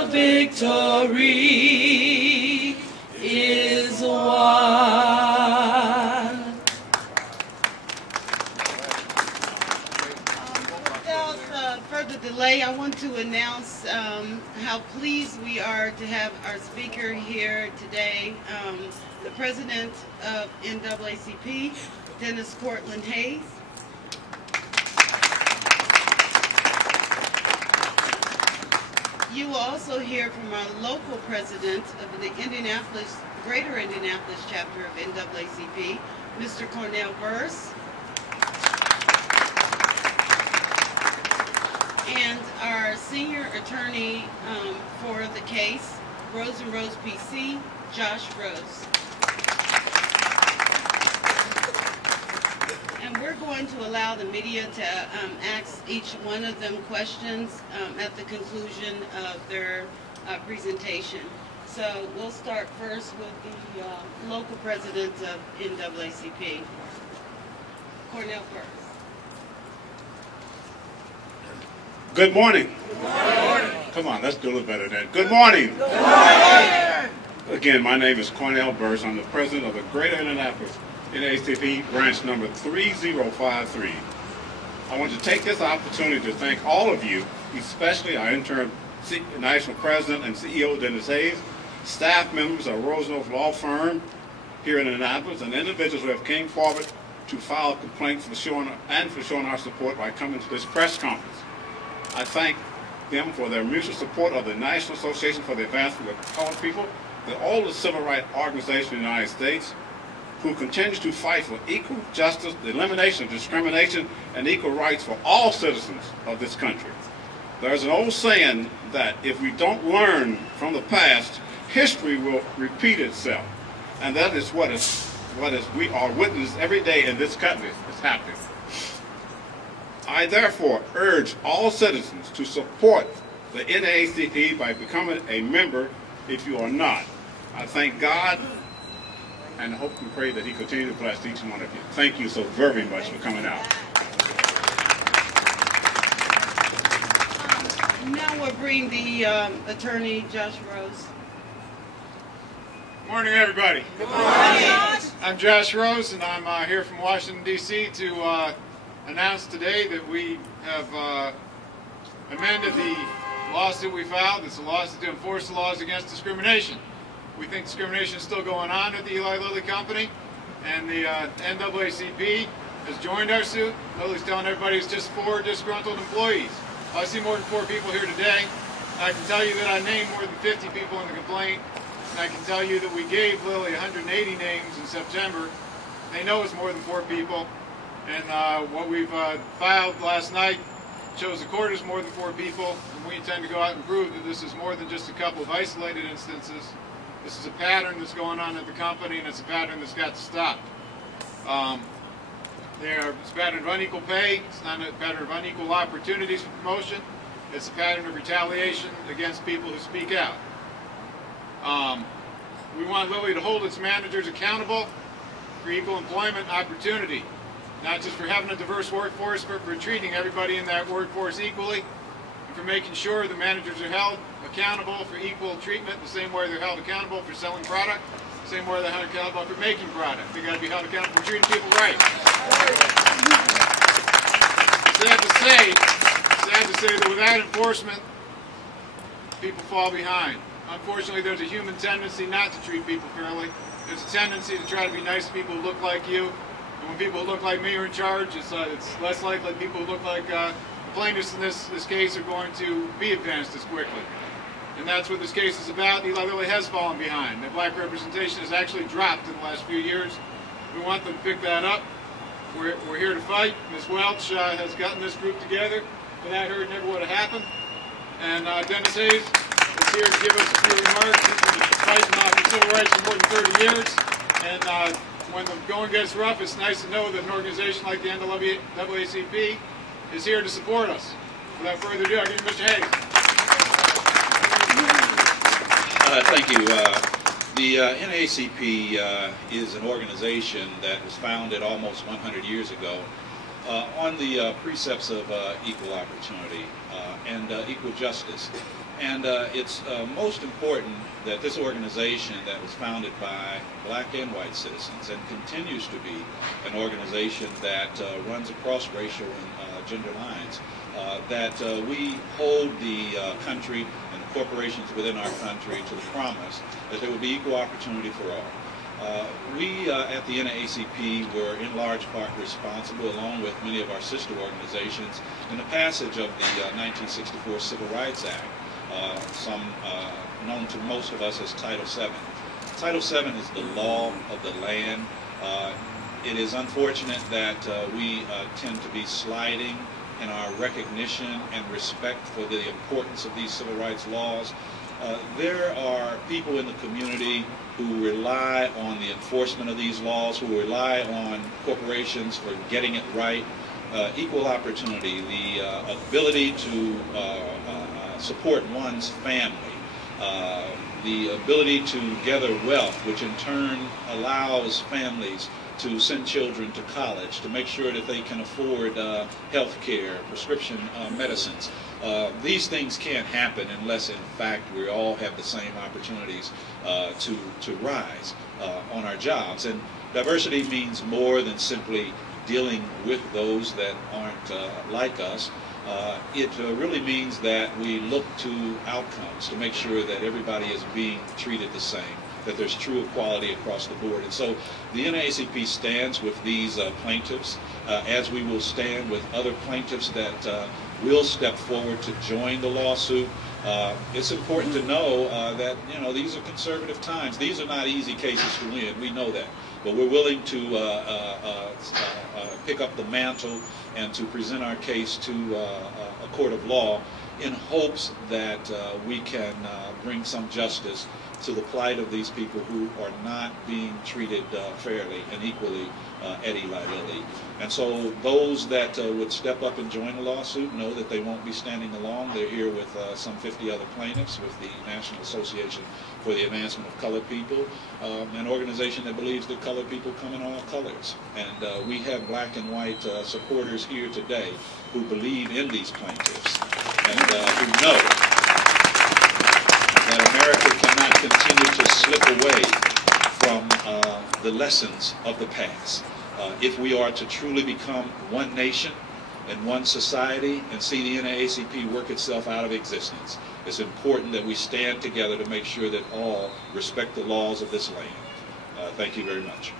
the victory is won. Without further delay, I want to announce how pleased we are to have our speaker here today, the president of NAACP, Dennis Cortland Hayes. You will also hear from our local president of the Greater Indianapolis chapter of NAACP, Mr. Cornell Burse. And our senior attorney for the case, Rose & Rose PC, Josh Rose. And we're going to allow the media to ask each one of them questions at the conclusion of their presentation. So we'll start first with the local president of NAACP, Cornell Burse. Good morning. Good morning. Come on, let's do a little better than that. Good morning. Good morning. Again, my name is Cornell Burse. I'm the president of the Greater Indianapolis NAACP branch number 3053. I want to take this opportunity to thank all of you, especially our interim national president and CEO Dennis Hayes, staff members of Rosenhoff Law Firm here in Indianapolis, and individuals who have came forward to file complaints for showing our support by coming to this press conference. I thank them for their mutual support of the National Association for the Advancement of Colored People, the oldest civil rights organization in the United States, who continues to fight for equal justice, the elimination of discrimination, and equal rights for all citizens of this country. There's an old saying that if we don't learn from the past, history will repeat itself. And that is what we are witnessing every day in this country is happening. I therefore urge all citizens to support the NAACP by becoming a member if you are not. I thank God and hope and pray that He continue to bless each one of you. Thank you so very much for coming out. Now we'll bring the attorney, Josh Rose. Good morning, everybody. Good morning. I'm Josh Rose, and I'm here from Washington, D.C. to announce today that we have amended the lawsuit we filed. It's a lawsuit to enforce the laws against discrimination. We think discrimination is still going on at the Eli Lilly company, and the NAACP has joined our suit. Lilly's telling everybody it's just 4 disgruntled employees. I see more than 4 people here today. I can tell you that I named more than 50 people in the complaint, and I can tell you that we gave Lilly 180 names in September. They know it's more than 4 people. And what we've filed last night shows the court is more than 4 people, and we intend to go out and prove that this is more than just a couple of isolated instances. This is a pattern that's going on at the company, and it's a pattern that's got to stop. It's a pattern of unequal pay. It's not a pattern of unequal opportunities for promotion. It's a pattern of retaliation against people who speak out. We want Lilly to hold its managers accountable for equal employment opportunity. Not just for having a diverse workforce, but for treating everybody in that workforce equally, and for making sure the managers are held accountable for equal treatment, the same way they're held accountable for selling product, the same way they're held accountable for making product. They've got to be held accountable for treating people right. Sad to say that without enforcement, people fall behind. Unfortunately, there's a human tendency not to treat people fairly. There's a tendency to try to be nice to people who look like you. And when people who look like me are in charge, it's less likely people who look like the plaintiffs in this case are going to be advanced as quickly. And that's what this case is about. Eli Lilly has fallen behind. The black representation has actually dropped in the last few years. We want them to pick that up. We're here to fight. Ms. Welch has gotten this group together. Without her, it never would have happened. And Dennis Hayes is here to give us a few remarks. He's been fighting for civil rights for more than 30 years. And when the going gets rough, it's nice to know that an organization like the NAACP is here to support us. Without further ado, I'll give you Mr. Hayes. Thank you. The NAACP is an organization that was founded almost 100 years ago on the precepts of equal opportunity and equal justice. And it's most important that this organization that was founded by black and white citizens and continues to be an organization that runs across racial and gender lines, that we hold the country and the corporations within our country to the promise that there will be equal opportunity for all. We at the NAACP were in large part responsible, along with many of our sister organizations, in the passage of the 1964 Civil Rights Act, known to most of us as Title VII. Title VII is the law of the land. It is unfortunate that we tend to be sliding in our recognition and respect for the importance of these civil rights laws. There are people in the community who rely on the enforcement of these laws, who rely on corporations for getting it right. Equal opportunity, the ability to support one's family, the ability to gather wealth, which in turn allows families to send children to college, to make sure that they can afford health care, prescription medicines. These things can't happen unless, in fact, we all have the same opportunities to rise on our jobs. And diversity means more than simply dealing with those that aren't like us. It really means that we look to outcomes to make sure that everybody is being treated the same, that there's true equality across the board. And so the NAACP stands with these plaintiffs, as we will stand with other plaintiffs that will step forward to join the lawsuit. It's important to know that, you know, these are conservative times. These are not easy cases to win. We know that. But we're willing to pick up the mantle and to present our case to a court of law in hopes that we can bring some justice to the plight of these people who are not being treated fairly and equally at Eli Lilly. And so those that would step up and join the lawsuit know that they won't be standing alone. They're here with some 50 other plaintiffs with the National Association for the Advancement of Colored People, an organization that believes that colored people come in all colors. And we have black and white supporters here today who believe in these plaintiffs and who know that America cannot continue to slip away from the lessons of the past. If we are to truly become one nation and one society and see the NAACP work itself out of existence, it's important that we stand together to make sure that all respect the laws of this land. Thank you very much.